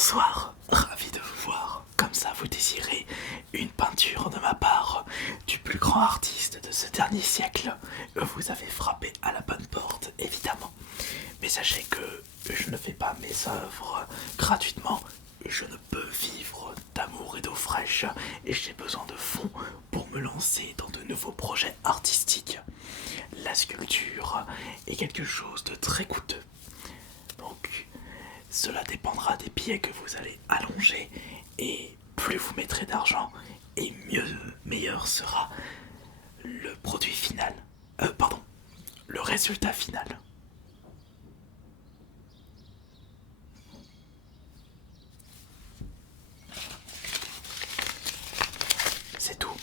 Bonsoir, ravi de vous voir. Comme ça, vous désirez une peinture de ma part du plus grand artiste de ce dernier siècle. Vous avez frappé à la bonne porte, évidemment. Mais sachez que je ne fais pas mes œuvres gratuitement. Je ne peux vivre d'amour et d'eau fraîche et j'ai besoin de fonds pour me lancer dans de nouveaux projets artistiques. La sculpture est quelque chose de très coûteux. Donc, cela dépendra des pieds que vous allez allonger et plus vous mettrez d'argent et meilleur sera le produit final. Le résultat final. C'est tout.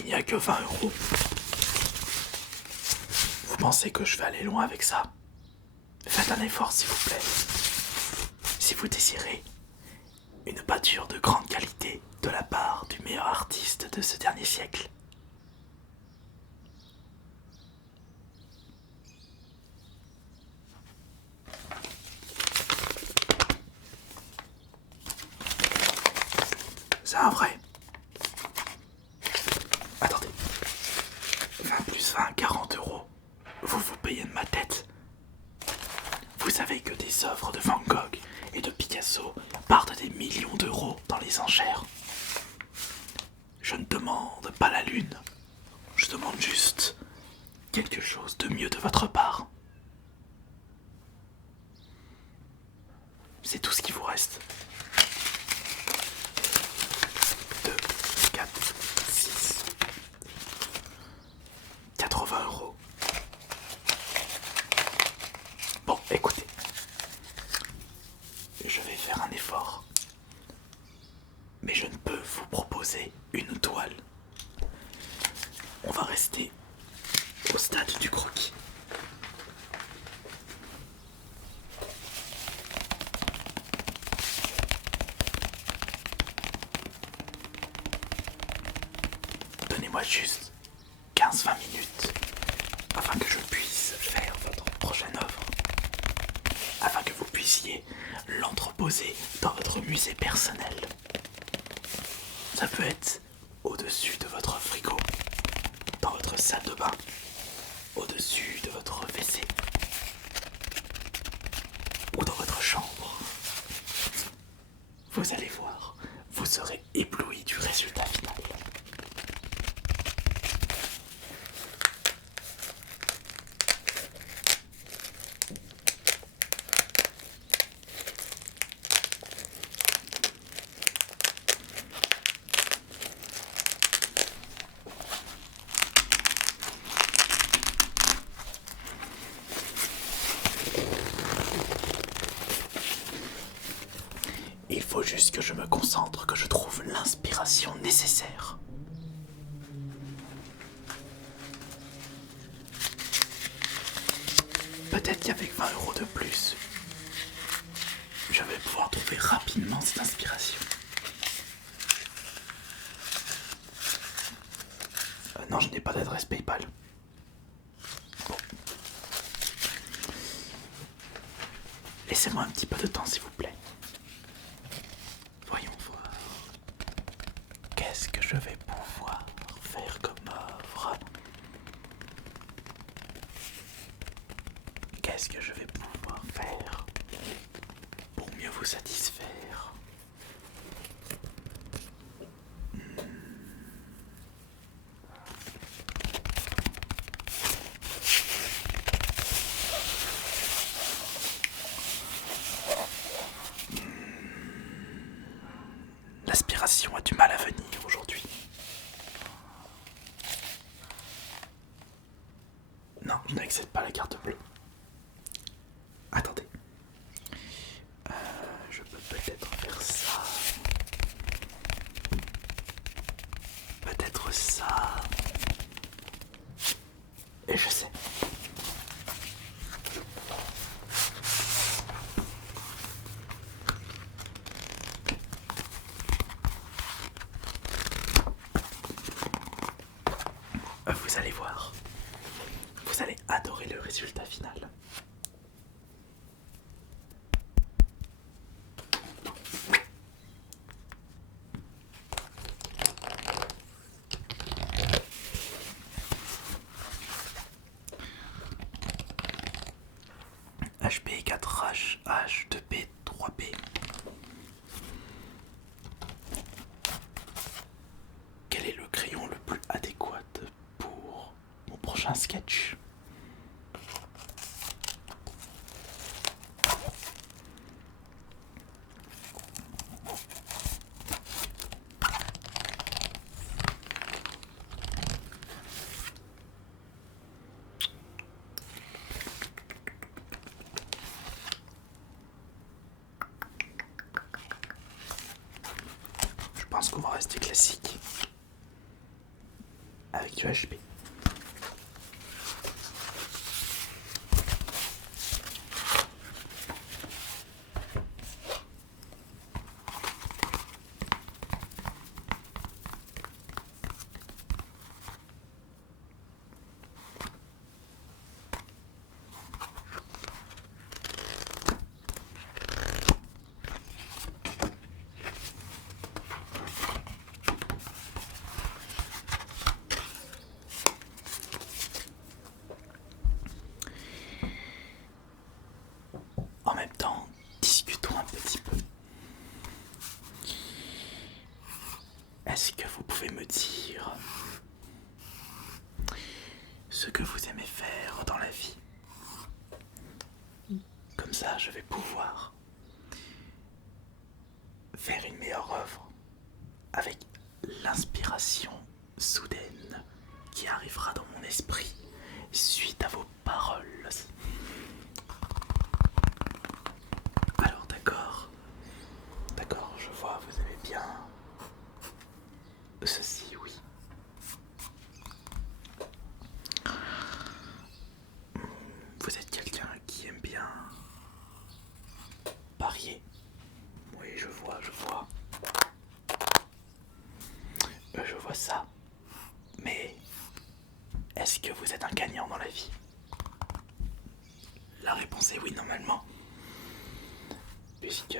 Il n'y a que 20 €. Vous pensez que je vais aller loin avec ça? Faites un effort s'il vous plaît. Si vous désirez une peinture de grande qualité de la part du meilleur artiste de ce dernier siècle. C'est un vrai. Attendez. 20 plus 20, 40 €. Vous payez de ma tête. Vous savez que des œuvres de Van Gogh et de Picasso partent des millions d'euros dans les enchères. Je ne demande pas la lune. Je demande juste quelque chose de mieux de votre part. C'est tout ce qui vous reste. 2, 4, 6. 80 €. Bon, écoutez. Je vais faire un effort. Mais je ne peux vous proposer une toile. On va rester au stade du croquis. Donnez-moi juste 15-20 minutes afin que je puisse faire votre prochaine œuvre. Afin que vous puissiez l'entreposer dans votre musée personnel. Ça peut être au-dessus de votre frigo, dans votre salle de bain, au-dessus de votre WC ou dans votre chambre. Vous allez voir, vous serez ébloui du résultat final. Il faut juste que je me concentre, que je trouve l'inspiration nécessaire. Peut-être qu'avec 20 € de plus, je vais pouvoir trouver rapidement cette inspiration. Non, je n'ai pas d'adresse PayPal. Bon. Laissez-moi un petit peu de temps, s'il vous plaît. Voyons voir. Qu'est-ce que je vais pouvoir faire comme œuvre? Qu'est-ce que je vais pouvoir faire pour mieux vous satisfaire? L'aspiration a du mal à venir aujourd'hui. Non, je n'accepte pas la carte bleue. Attendez. Je peux peut-être faire ça. Peut-être ça. Et je sais. Vous allez voir. Vous allez adorer le résultat final. HP 4H, H2P, 3P. Quel est le crayon le plus adéquat pour mon prochain sketch? Je pense qu'on va rester classique avec du HP. En même temps, discutons un petit peu. Est-ce que vous pouvez me dire ce que vous aimez faire dans la vie? Comme ça, je vais pouvoir faire une meilleure œuvre avec l'inspiration soudaine qui arrivera dans mon esprit suite à vos paroles. Alors d'accord, je vois, vous aimez bien ceci, oui. Vous êtes quelqu'un qui aime bien parier. Oui, je vois. Je vois ça. Mais est-ce que vous êtes un gagnant dans la vie? La réponse est oui, normalement. Puisque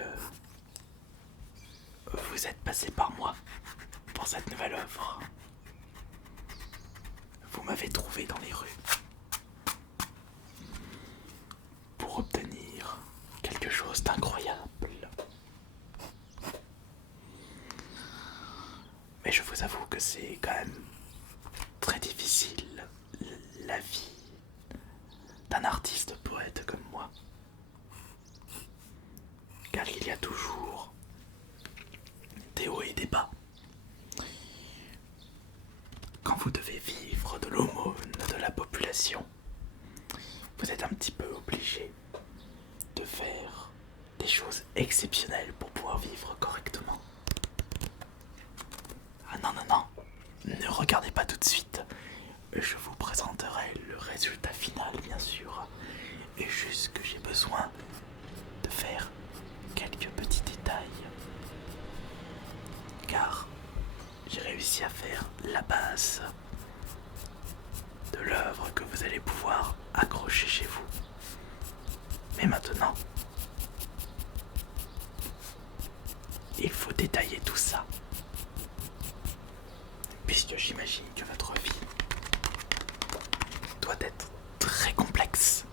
vous êtes passé par moi pour cette nouvelle œuvre. Vous m'avez trouvé dans les rues pour obtenir quelque chose d'incroyable. Mais je vous avoue que c'est quand même très difficile, la vie d'un artiste poète comme moi. Car il y a toujours des hauts et des bas. Quand vous devez vivre de l'aumône de la population, vous êtes un petit peu obligé de faire des choses exceptionnelles pour pouvoir vivre correctement. Ah non, ne regardez pas tout de suite. Je vous présenterai le résultat final, bien sûr. Et juste que j'ai besoin de faire quelques petits détails. Car j'ai réussi à faire la base de l'œuvre que vous allez pouvoir accrocher chez vous. Mais maintenant, il faut détailler tout ça. Puisque j'imagine que votre vie doit être très complexe.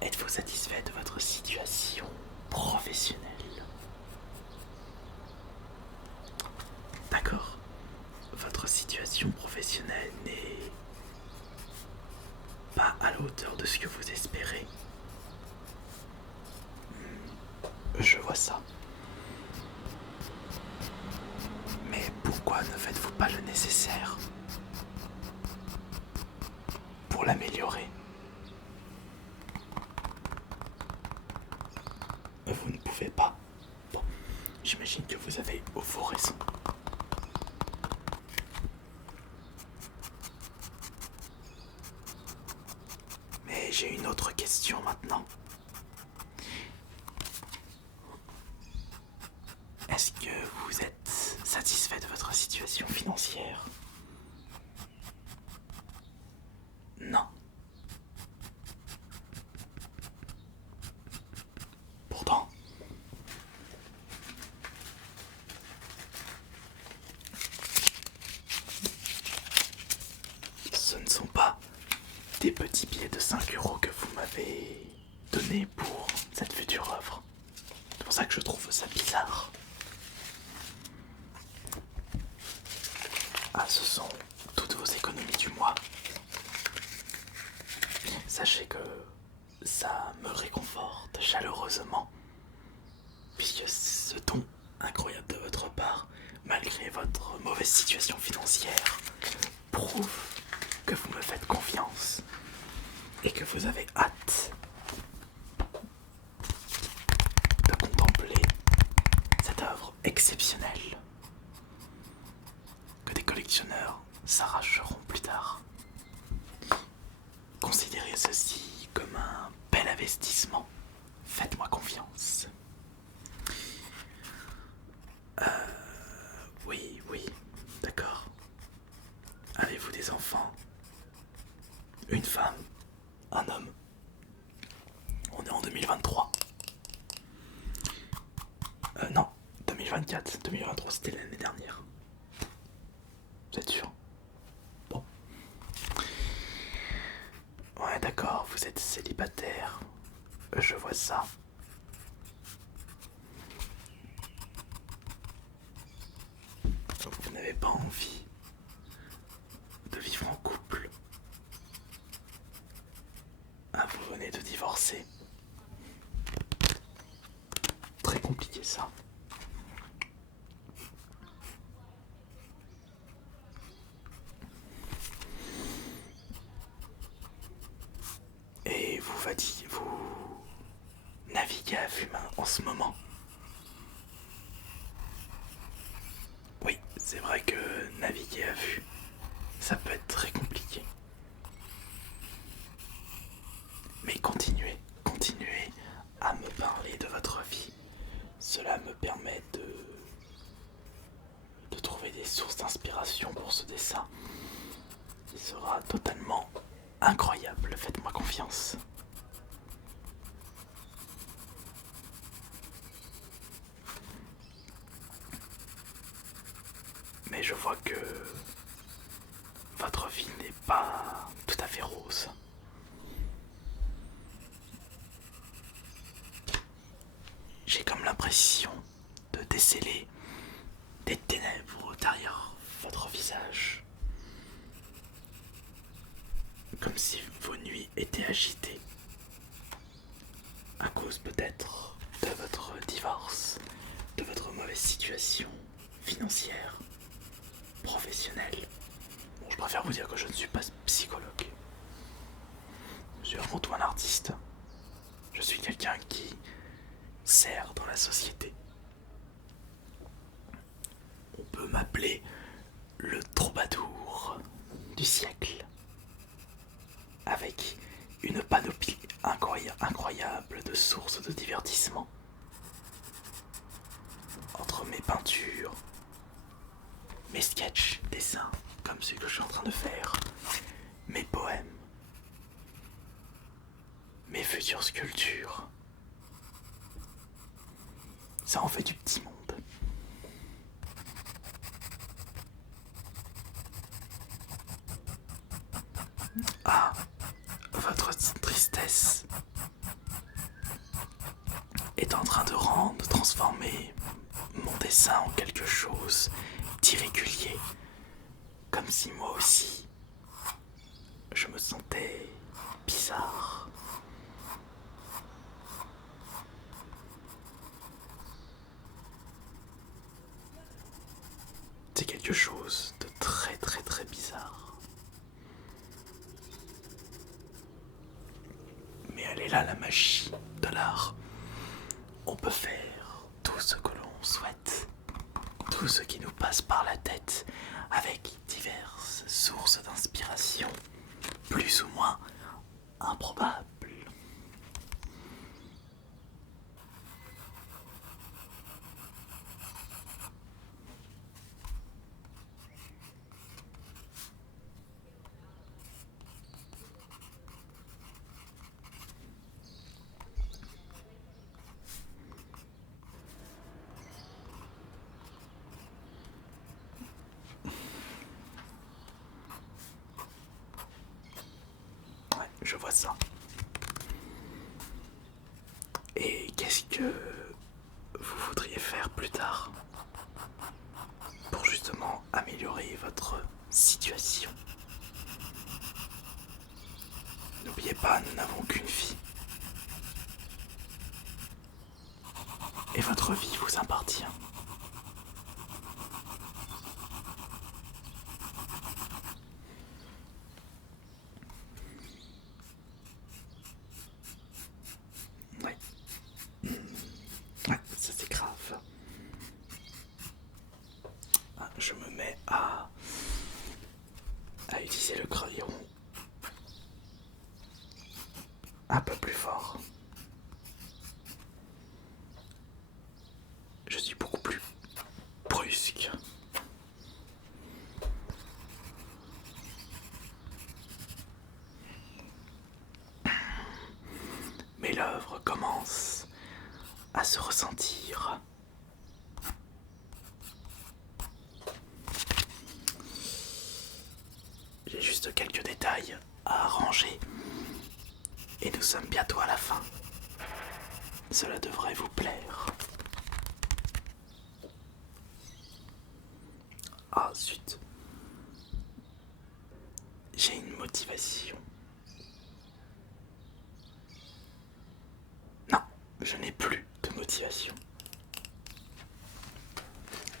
Êtes-vous satisfait de votre situation professionnelle? D'accord. Votre situation professionnelle n'est pas à la hauteur de ce que vous espérez. Je vois ça. Mais pourquoi ne faites-vous pas le nécessaire pour l'améliorer? Vous ne pouvez pas. Bon, j'imagine que vous avez vos raisons. Mais j'ai une autre question maintenant. Est-ce que vous êtes satisfait de votre situation financière? Non. Pourtant, ce ne sont pas des petits billets de 5 € que vous m'avez donnés. pensez pour cette future œuvre? C'est pour ça que je trouve ça bizarre. Ah, ce sont toutes vos économies du mois. Sachez que ça me réconforte chaleureusement, puisque ce don incroyable de votre part, malgré votre mauvaise situation financière, prouve que vous me faites confiance et que vous avez hâte de contempler cette œuvre exceptionnelle que des collectionneurs s'arracheront plus tard. Considérez ceci comme un bel investissement. Faites-moi confiance. Oui, d'accord. Avez-vous des enfants? Une femme? Un homme? On est en 2023. Non, 2024. 2023, c'était l'année dernière. Vous êtes sûr? Bon. Ouais, d'accord, vous êtes célibataire. Je vois ça. Vous n'avez pas envie de vivre en couple. Ah, vous venez de divorcer. Très compliqué ça. Et vous naviguez à vue en ce moment. Oui, c'est vrai que naviguer à vue, ça peut être très compliqué. Mais continuez à me parler de votre vie. Cela me permet de trouver des sources d'inspiration pour ce dessin. Il sera totalement incroyable, faites-moi confiance. Mais je vois que votre vie n'est pas tout à fait rose. J'ai comme l'impression de déceler des ténèbres derrière votre visage. Comme si vos nuits étaient agitées. À cause peut-être de votre divorce, de votre mauvaise situation financière, professionnelle. Bon, je préfère vous dire que je ne suis pas psychologue. Je suis avant tout un artiste. Je suis quelqu'un qui sert dans la société. On peut m'appeler le troubadour du siècle, avec une panoplie incroyable de sources de divertissement. Entre mes peintures, mes sketchs, dessins, comme ceux que je suis en train de faire, mes poèmes, mes futures sculptures, ça en fait du petit monde. Ah, votre tristesse est en train de transformer mon dessin en quelque chose d'irrégulier, comme si moi aussi je me sentais bizarre. C'est quelque chose de très bizarre. Mais elle est là, la magie de l'art. On peut faire tout ce que l'on souhaite, tout ce qui nous passe par la tête, avec diverses sources d'inspiration, plus ou moins improbables. Ouais, je vois ça. que vous voudriez faire plus tard pour justement améliorer votre situation? N'oubliez pas, nous n'avons qu'une vie. Et votre vie vous appartient. Ouais. Ouais, ça c'est grave. Ah, je me mets à utiliser le crayon un peu plus fort. Je suis beaucoup plus brusque. Mais l'œuvre commence à se ressentir. J'ai juste quelques détails à arranger et nous sommes bientôt à la fin. Cela devrait vous plaire. Ah zut. J'ai une motivation. Non, je n'ai plus de motivation.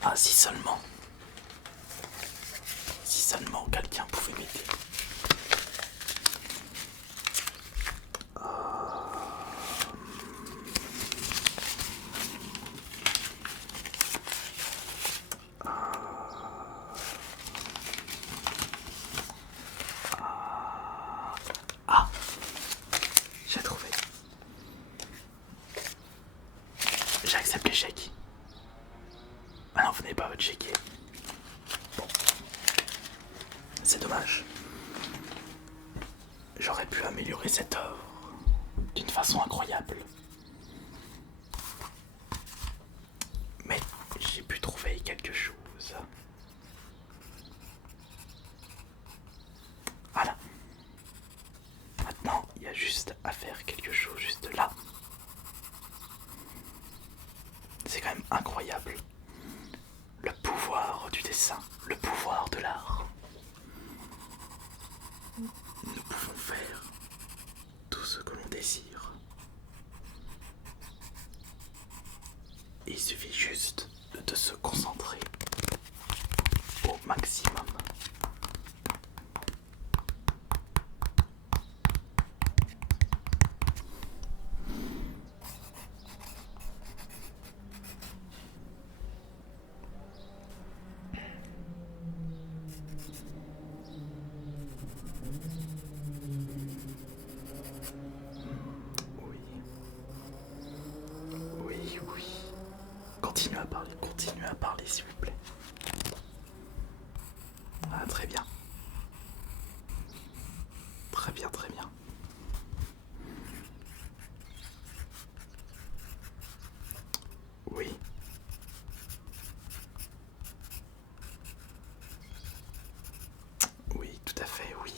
Ah si seulement. Si seulement quelqu'un pouvait m'aider. Ah, j'ai trouvé. J'accepte l'échec. Ah non, vous n'avez pas votre chéquier. Bon, c'est dommage. J'aurais pu améliorer cette œuvre d'une façon incroyable. Mais j'ai pu trouver quelque chose. Voilà. Maintenant, il y a juste à faire quelque chose juste là. C'est quand même incroyable. Le pouvoir du dessin, le pouvoir de l'art. Nous pouvons faire tout ce que l'on désire. Il suffit juste de se concentrer au maximum. Oui. Oui, oui. Continuez à parler s'il vous plaît. Ah, très bien. Très bien, très bien. Oui. Oui, tout à fait, oui.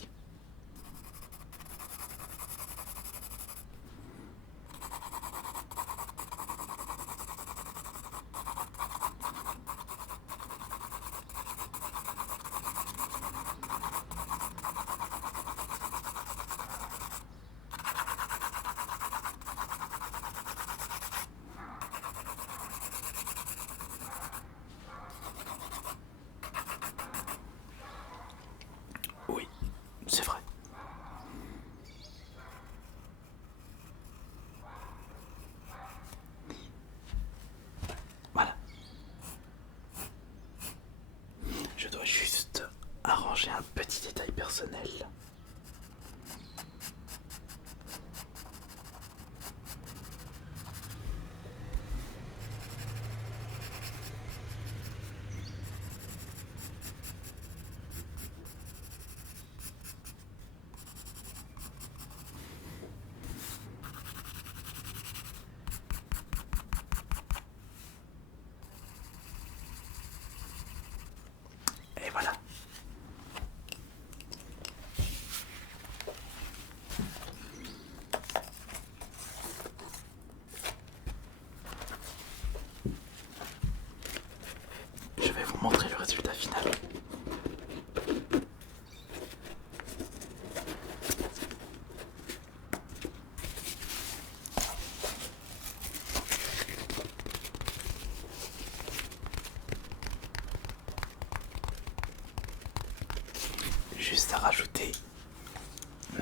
juste à rajouter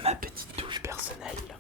ma petite touche personnelle.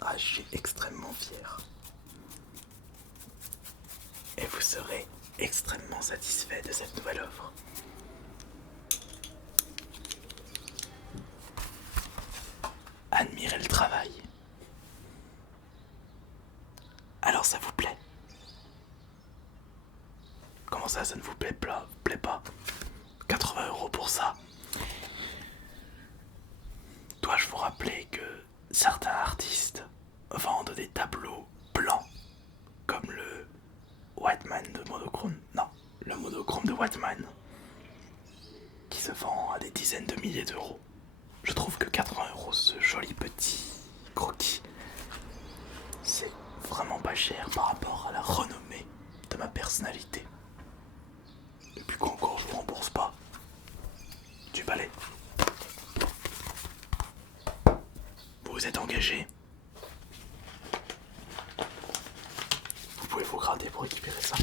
Ah, je suis extrêmement fier. Et vous serez extrêmement satisfait de cette nouvelle œuvre. Admirez le travail. Alors ça vous plaît? Comment ça ne vous plaît pas? 80 € pour ça. Dois-je vous rappeler que certains artistes vendent des tableaux blancs comme le Whiteman de Monochrome? Non, le Monochrome de Whiteman qui se vend à des dizaines de milliers d'euros. Je trouve que 80 €, ce joli petit croquis, c'est vraiment pas cher par rapport à la renommée de ma personnalité. Et puis qu'encore je vous rembourse pas du balai. Vous êtes engagé. Vous pouvez vous gratter pour récupérer ça.